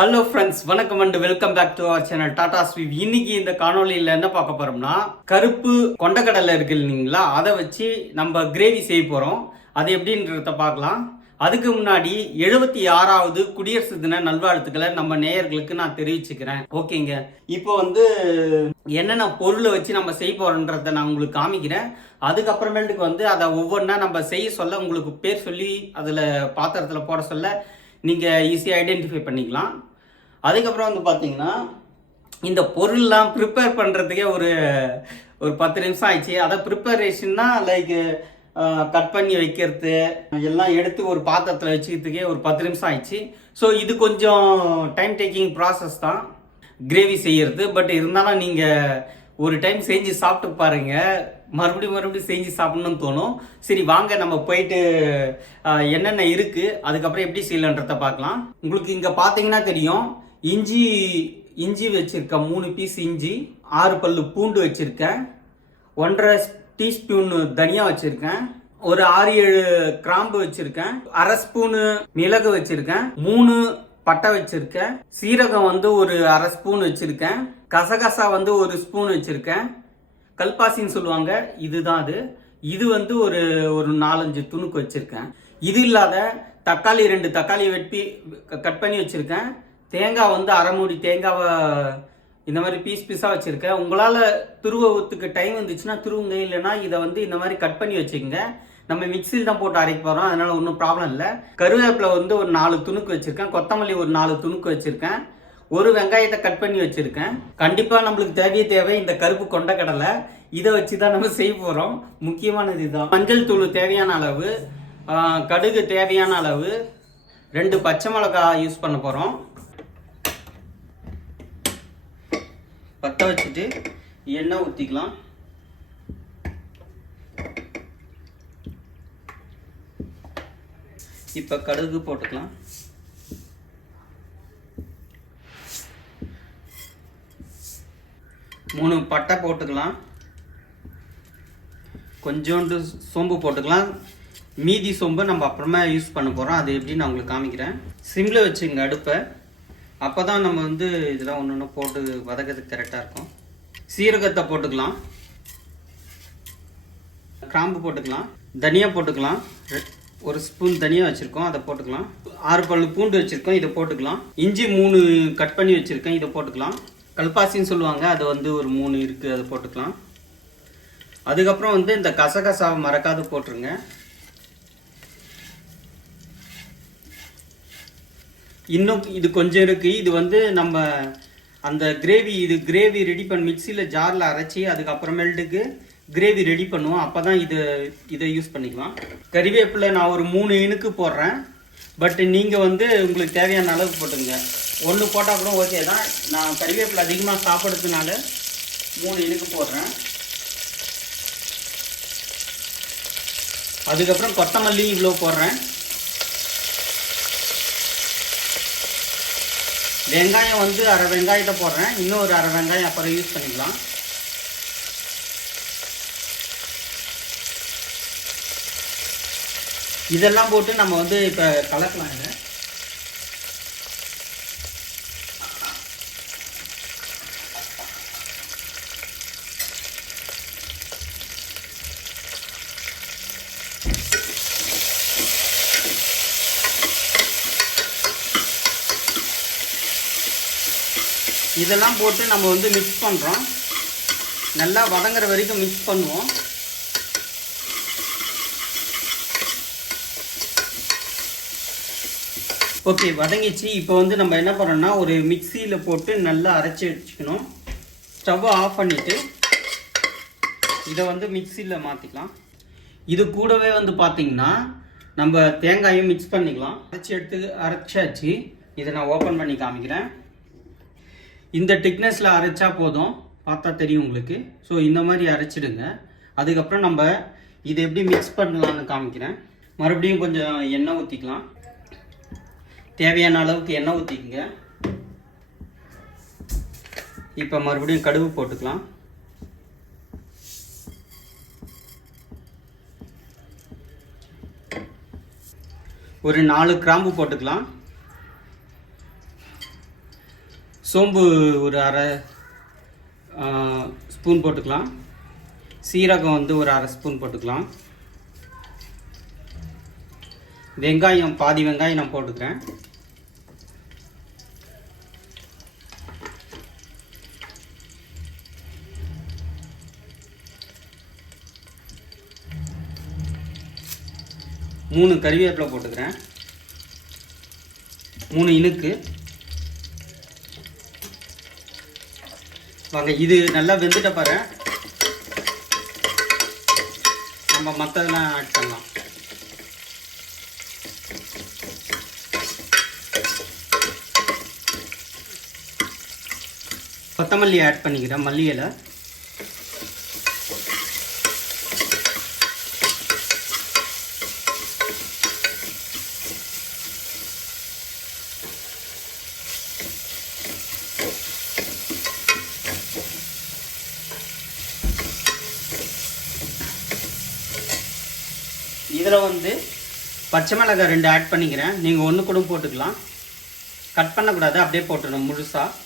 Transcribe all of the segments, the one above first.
Hello friends, வணக்கம் and welcome back to our channel டாடா ஸ்வீப். இன்னைக்கு இந்த காணொலியில் என்ன பார்க்க போறோம்னா, கருப்பு கொண்டக்கடலை இருக்கு இல்லைங்களா, அதை வச்சு நம்ம கிரேவி செய்ய போறோம். அது எப்படின்றத பார்க்கலாம். அதுக்கு முன்னாடி 76வது குடியரசு தின நல்வாழ்த்துக்களை நம்ம நேயர்களுக்கு நான் தெரிவிச்சுக்கிறேன். ஓகேங்க, இப்போ என்னென்ன பொருளை வச்சு நம்ம செய்ய போறோன்றத நான் உங்களுக்கு காமிக்கிறேன். அதுக்கப்புறமேட்டுக்கு அதை ஒவ்வொன்றா நம்ம செய்ய சொல்ல, உங்களுக்கு பேர் சொல்லி அதில் பாத்திரத்தில் போட சொல்ல நீங்கள் ஈஸியாக ஐடென்டிஃபை பண்ணிக்கலாம். அதுக்கப்புறம் பார்த்தீங்கன்னா, இந்த பொருள்லாம் ப்ரிப்பேர் பண்ணுறதுக்கே ஒரு 10 நிமிஷம் ஆயிடுச்சு. அதை ப்ரிப்பரேஷன்னா லைக் கட் பண்ணி வைக்கிறது எல்லாம் எடுத்து ஒரு பாத்திரத்தில் வச்சுக்கிறதுக்கே ஒரு 10 நிமிஷம் ஆயிடுச்சு. ஸோ இது கொஞ்சம் டைம் டேக்கிங் ப்ராசஸ் தான் கிரேவி செய்கிறது. பட் இருந்தாலும் நீங்கள் ஒரு டைம் செஞ்சு சாப்பிட்டு பாருங்கள், மறுபடியும் செஞ்சு சாப்பிட்ணுன்னு தோணும். சரி வாங்க, நம்ம போயிட்டு என்னென்ன இருக்குது அதுக்கப்புறம் எப்படி செய்யலான்றத பார்க்கலாம். உங்களுக்கு இங்கே பார்த்தீங்கன்னா தெரியும், இஞ்சி வச்சுருக்கேன், 3 பீஸ் இஞ்சி, 6 பல்லு பூண்டு வச்சுருக்கேன், 1.5 டீஸ்பூன் தனியா வச்சுருக்கேன், ஒரு 6-7 கிராம்பு வச்சுருக்கேன், 1/2 ஸ்பூனு மிளகு வச்சுருக்கேன், 3 பட்டை வச்சுருக்கேன், சீரகம் ஒரு 1/2 ஸ்பூன் வச்சுருக்கேன், கசகசா 1 ஸ்பூன் வச்சுருக்கேன், கல்பாசின்னு சொல்லுவாங்க, இதுதான் அது. இது ஒரு 4-5 துணுக்கு வச்சுருக்கேன். இது இல்லாத தக்காளி 2 தக்காளி வெட்டி கட் பண்ணி வச்சுருக்கேன், தேங்காய் 1/2 மூடி தேங்காவை இந்த மாதிரி பீஸாக வச்சுருக்கேன். உங்களால் துருவத்துக்கு டைம் வந்துச்சுன்னா துருவுங்க, இல்லைன்னா இதை இந்த மாதிரி கட் பண்ணி வச்சுக்கோங்க. நம்ம மிக்சியில் தான் போட்டு அரைக்க போகிறோம், அதனால் ஒன்றும் ப்ராப்ளம் இல்லை. கருவேப்பிலை ஒரு 4 துணுக்கு வச்சுருக்கேன், கொத்தமல்லி ஒரு 4 துணுக்கு வச்சுருக்கேன், ஒரு வெங்காயத்தை கட் பண்ணி வச்சுருக்கேன். கண்டிப்பாக நம்மளுக்கு தேவை இந்த கருப்பு கொண்டக்கடலை. இதை வச்சு தான் நம்ம செய்ய போகிறோம். முக்கியமானது இதுதான். மஞ்சள் தூள் தேவையான அளவு, கடுகு தேவையான அளவு, 2 பச்சை மிளகாய் யூஸ் பண்ண போகிறோம். பற்ற வச்சுட்டு எண்ணெய் ஊற்றிக்கலாம். இப்போ கடுகு போட்டுக்கலாம். மூணு பட்டை போட்டுக்கலாம். கொஞ்சோண்டு சோம்பு போட்டுக்கலாம். மீதி சோம்பு நம்ம அப்புறமா யூஸ் பண்ண போகிறோம். அது எப்படி நான் உங்களுக்கு காமிக்கிறேன். சிம்மில் வச்சுங்க அடுப்பை. அப்போ தான் நம்ம இதெல்லாம் ஒன்று போட்டு வதக்கிறதுக்கு கரெக்டாக இருக்கும். சீரகத்தை போட்டுக்கலாம், கிராம்பு போட்டுக்கலாம், தனியா போட்டுக்கலாம். 1 ஸ்பூன் தனியா வச்சுருக்கோம், அதை போட்டுக்கலாம். 6 பல்லு பூண்டு வச்சுருக்கோம், இதை போட்டுக்கலாம். இஞ்சி 3 கட் பண்ணி வச்சுருக்கேன், இதை போட்டுக்கலாம். கல்பாசின்னு சொல்லுவாங்க, அது ஒரு 3 இருக்குது, அதை போட்டுக்கலாம். அதுக்கப்புறம் இந்த கசகசாவை மறக்காது போட்டுருங்க. இன்னும் இது கொஞ்சம் இருக்குது. இது நம்ம அந்த கிரேவி ரெடி பண்ணி மிக்சியில் ஜாரில் அரைச்சி அதுக்கப்புறமேட்டுக்கு கிரேவி ரெடி பண்ணுவோம். அப்போ தான் இதை யூஸ் பண்ணிக்கலாம். கறிவேப்பிலை நான் ஒரு 3 இனுக்கு போடுறேன். பட் நீங்கள் உங்களுக்கு தேவையான அளவுக்கு போட்டுங்க. 1 போட்டால் கூட ஓகே தான். நான் கறிவேப்பிலை அதிகமாக சாப்பிட்றதுனால 3 இனுக்கு போடுறேன். அதுக்கப்புறம் கொத்தமல்லி இவ்வளோ போடுறேன். வெங்காயம் 1/2 வெங்காயத்தை போடுறேன். இன்னும் ஒரு 1/2 வெங்காயம் அப்புறம் யூஸ் பண்ணிக்கலாம். இதெல்லாம் போட்டு நம்ம இப்போ கலக்கலாம். இதை இதெல்லாம் போட்டு நம்ம மிக்ஸ் பண்ணுறோம். நல்லா வதங்குற வரைக்கும் மிக்ஸ் பண்ணுவோம். ஓகே, வதங்கிச்சு. இப்போ நம்ம என்ன பண்ணுறோம்னா, ஒரு மிக்சியில் போட்டு நல்லா அரைச்சி வச்சுக்கணும். ஸ்டவ்வை ஆஃப் பண்ணிவிட்டு இதை மிக்சியில் மாற்றிக்கலாம். இது கூடவே பார்த்தீங்கன்னா நம்ம தேங்காயும் மிக்ஸ் பண்ணிக்கலாம். அரைச்சாச்சு. இதை நான் ஓப்பன் பண்ணி காமிக்கிறேன். இந்த திக்னஸில் அரைச்சா போதும், பார்த்தா தெரியும் உங்களுக்கு. ஸோ இந்த மாதிரி அரைச்சிடுங்க. அதுக்கப்புறம் நம்ம இதை எப்படி மிக்ஸ் பண்ணலான்னு காமிக்கிறேன். மறுபடியும் கொஞ்சம் எண்ணெய் ஊற்றிக்கலாம். தேவையான அளவுக்கு எண்ணெய் ஊற்றிக்கங்க. இப்போ மறுபடியும் கடுகு போட்டுக்கலாம். ஒரு 4 கிராம்பு போட்டுக்கலாம். சோம்பு ஒரு அரை ஸ்பூன் போட்டுக்கலாம். சீரகம் வந்து ஒரு அரை ஸ்பூன் போட்டுக்கலாம். வெங்காயம் பாதி வெங்காயம் நான் போட்டுக்கிறேன். மூணு கறிவேப்பிலை போட்டுக்கிறேன். 3 இனுக்கு. வாங்க, இது நல்லா வெந்துட்ட பாரு, நம்ம மற்றதெல்லாம் ஆட் பண்ணலாம். கொத்தமல்லி ஆட் பண்ணிக்கிறேன், மல்லி இலை. இதில் வந்து பச்சை மிளகாய் 2 ஆட் பண்ணிக்கிறேன். நீங்கள் ஒன்று கூட போட்டுக்கலாம், கட் பண்ணக்கூடாது, அப்படியே போட்டுடணும் முழுசாக.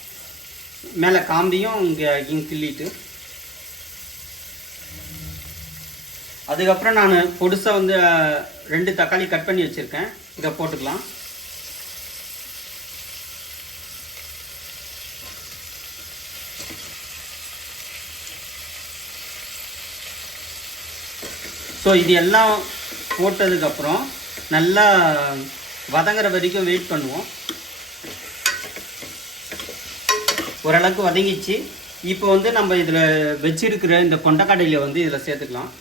மேலே காம்பியும் இங்கே கிள்ளிட்டு, அதுக்கப்புறம் நான் பொடுசாக வந்து 2 தக்காளி கட் பண்ணி வச்சுருக்கேன், இதை போட்டுக்கலாம். ஸோ இது எல்லாம் போட்டதுக்கப்புறம் நல்லா வதங்குற வரைக்கும் வெயிட் பண்ணுவோம். ஓரளவுக்கு வதங்கிச்சு. இப்போ வந்து நம்ம இதில் வச்சிருக்கிற இந்த கொண்டக்கடலையை வந்து இதில் சேர்த்துக்கலாம்.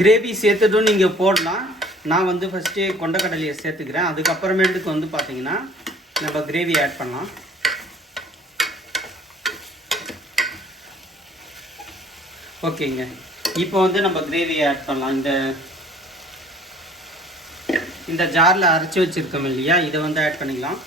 கிரேவி சேர்த்ததும் நீங்கள் போடலாம். நான் வந்து ஃபஸ்ட்டு கொண்டக்கடலையை சேர்த்துக்கிறேன். அதுக்கப்புறமேட்டுக்கு வந்து பார்த்தீங்கன்னா நம்ம கிரேவி ஆட் பண்ணலாம். ஓகேங்க, இப்போ வந்து நம்ம கிரேவியை ஆட் பண்ணலாம். இந்த ஜாரில் அரைச்சி வச்சுருக்கோம் இல்லையா, இதை வந்து ஆட் பண்ணிக்கலாம்.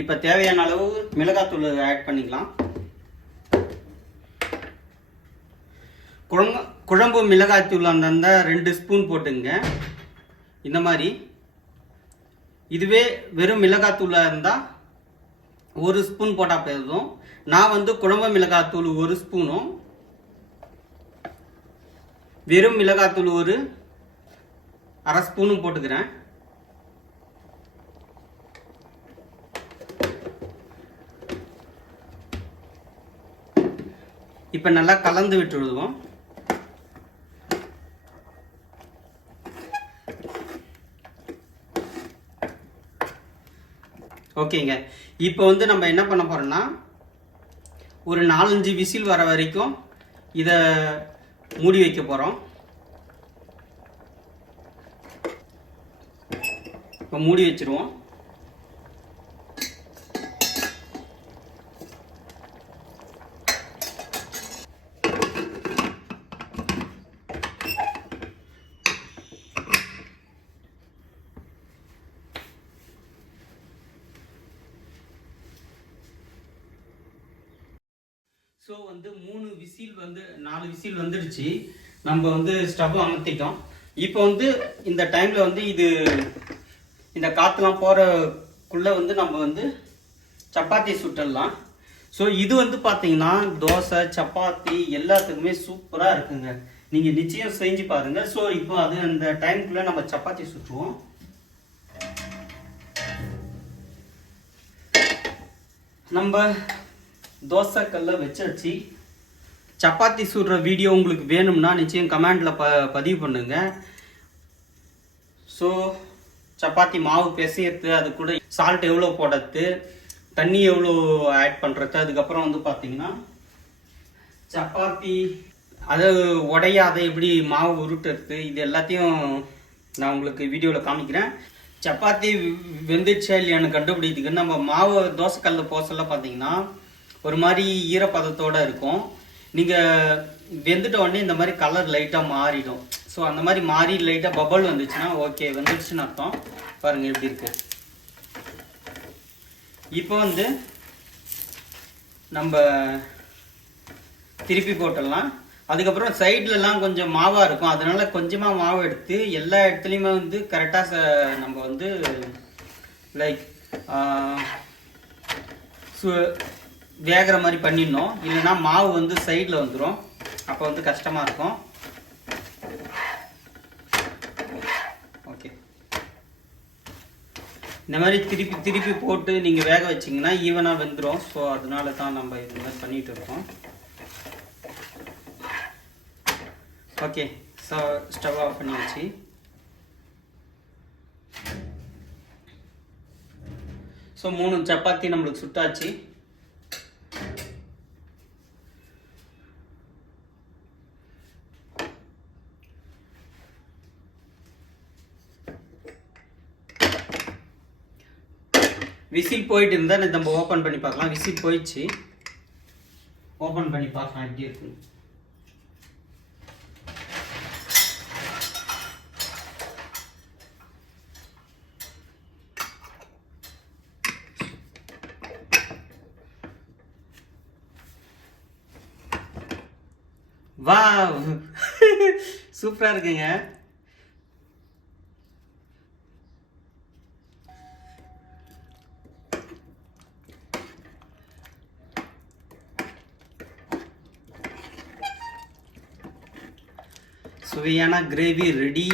இப்போ தேவையான அளவு மிளகாத்தூள் ஆட் பண்ணிக்கலாம். குழம்பு மிளகாய்த்தூள் அந்த 2 ஸ்பூன் போட்டுங்க. இந்த மாதிரி இதுவே வெறும் மிளகாத்தூளாக இருந்தால் 1 ஸ்பூன் போட்டால் போதும். நான் வந்து குழம்பு மிளகாத்தூள் 1 ஸ்பூனும் வெறும் மிளகாத்தூள் ஒரு அரை ஸ்பூனும் போட்டுக்கிறேன். இப்போ நல்லா கலந்து விட்டு விடுவோம். ஓகேங்க, இப்போ வந்து நம்ம என்ன பண்ண போறோம்னா ஒரு 4-5 விசில் வர வரைக்கும் இதை மூடி வைக்க போறோம். இப்போ மூடி வச்சிருவோம். ஸோ வந்து 4 விசில் வந்துடுச்சு. நம்ம வந்து ஸ்டவ் அமர்த்திட்டோம். இப்போ வந்து இந்த டைமில் வந்து இந்த காற்றுலாம் போகிறக்குள்ளே வந்து நம்ம வந்து சப்பாத்தி சுட்டுடலாம். ஸோ இது வந்து பார்த்தீங்கன்னா தோசை சப்பாத்தி எல்லாத்துக்குமே சூப்பராக இருக்குங்க. நீங்கள் நிச்சயம் செஞ்சு பாருங்கள். ஸோ இப்போ அந்த டைமுக்குள்ளே நம்ம சப்பாத்தி சுட்டுருவோம். நம்ம தோசை கல்லை வச்சாச்சு. சப்பாத்தி சுடுற வீடியோ உங்களுக்கு வேணும்னா நிச்சயம் கமெண்டில் பதிவு பண்ணுங்க. ஸோ சப்பாத்தி மாவு பிசையறது, அது கூட சால்ட் எவ்வளோ போடுறது, தண்ணி எவ்வளோ ஆட் பண்ணுறது, அதுக்கப்புறம் வந்து பார்த்தீங்கன்னா சப்பாத்தி அதை உடையாத எப்படி மாவு உருட்டுறது இது எல்லாத்தையும் நான் உங்களுக்கு வீடியோவில் காமிக்கிறேன். சப்பாத்தி வெந்துச்சா இல்லையான்னு கண்டுபிடிக்கிறதுக்கு நம்ம மாவு தோசைக்கல்ல போசல பார்த்தீங்கன்னா ஒரு மாதிரி ஈரப்பதத்தோடு இருக்கும். நீங்கள் வெந்துட்ட உடனே இந்த மாதிரி கலர் லைட்டாக மாறிடும். ஸோ அந்த மாதிரி மாறி லைட்டாக பபல் வந்துச்சுன்னா ஓகே வெந்துடுச்சுன்னு அர்த்தம். பாருங்கள் எப்படி இருக்கு. இப்போ வந்து நம்ம திருப்பி போட்டுடலாம். அதுக்கப்புறம் சைட்லலாம் கொஞ்சம் மாவாக இருக்கும், அதனால கொஞ்சமாக மாவு எடுத்து எல்லா இடத்துலையுமே வந்து கரெக்டாக நம்ம வந்து லைக் வேகிற மாதிரி பண்ணிடணும். இல்லைன்னா மாவு வந்து சைடில் வந்துடும், அப்போ வந்து கஷ்டமாக இருக்கும். ஓகே, இந்த மாதிரி திருப்பி திருப்பி போட்டு நீங்கள் வேக வச்சிங்கன்னா ஈவனாக வெந்துடும். ஸோ அதனால தான் நம்ம இது மாதிரி பண்ணிகிட்டு இருக்கோம். ஓகே, ஸோ ஸ்டவ் ஆஃப் பண்ணியாச்சு. ஸோ 3 சப்பாத்தி நம்மளுக்கு சுட்டாச்சு. விசில் போயிட்டு இருந்தால் நம்ம ஓப்பன் பண்ணி பார்க்கலாம். விசில் போயிடுச்சு, ஓப்பன் பண்ணி பார்க்கலாம் எப்படி இருக்கு. வா சூப்பரா இருக்குங்க. சுவையான கிரேவி ரெடி.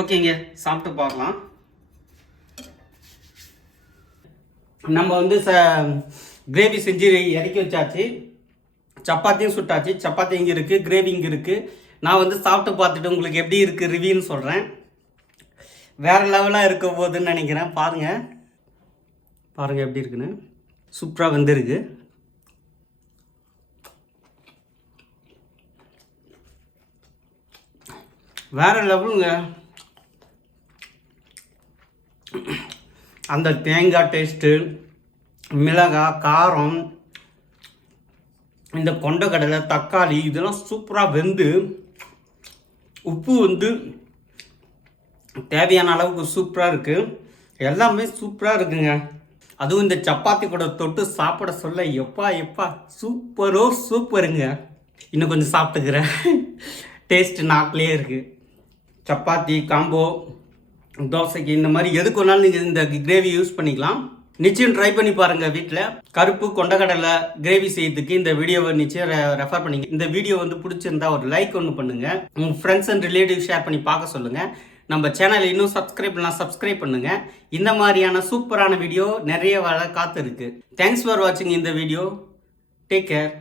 ஓகேங்க, சாப்பிட்டு பார்க்கலாம். நம்ம வந்து கிரேவி செஞ்சு இறக்கி வச்சாச்சு. சப்பாத்தியும் சுட்டாச்சு. சப்பாத்தி இங்கே இருக்குது, கிரேவி இங்கே இருக்குது. நான் வந்து சாப்பிட்டு பார்த்துட்டு உங்களுக்கு எப்படி இருக்குது ரிவ்யூன்னு சொல்கிறேன். வேறு லெவலாக இருக்க போகுதுன்னு நினைக்கிறேன். பாருங்கள் எப்படி இருக்குன்னு. சூப்பராக வந்துருக்கு. வேறு லெவலுங்க. அந்த தேங்காய் டேஸ்ட்டு, மிளகாய், காரம், இந்த கொண்டக்கடலை, தக்காளி இதெல்லாம் சூப்பராக வெந்து, உப்பு வந்து தேவையான அளவுக்கு சூப்பராக இருக்குது. எல்லாமே சூப்பராக இருக்குங்க. அதுவும் இந்த சப்பாத்தி கூட தொட்டு சாப்பிட சொல்ல எப்பா சூப்பருங்க. இன்னும் கொஞ்சம் சாப்பிட்டுக்கிறேன். டேஸ்ட்டு நாக்கிலே இருக்குது. சப்பாத்தி காம்போ, தோசைக்கு இந்த மாதிரி எதுக்கு வேணாலும் நீங்கள் இந்த கிரேவி யூஸ் பண்ணிக்கலாம். நிச்சயம் ட்ரை பண்ணி பாருங்கள் வீட்டில். கருப்பு கொண்டக்கடலை கிரேவி செய்யறதுக்கு இந்த வீடியோவை நிச்சயம் ரெஃபர் பண்ணிங்க. இந்த வீடியோ வந்து பிடிச்சிருந்தா ஒரு லைக் ஒன்று பண்ணுங்கள். உங்கள் ஃப்ரெண்ட்ஸ் அண்ட் ரிலேட்டிவ் ஷேர் பண்ணி பார்க்க சொல்லுங்கள். நம்ம சேனலை இன்னும் சப்ஸ்கிரைப் பண்ணுங்கள். இந்த மாதிரியான சூப்பரான வீடியோ நிறைய வர காத்து இருக்கு. தேங்க்ஸ் ஃபார் வாட்சிங் இந்த வீடியோ. Take care.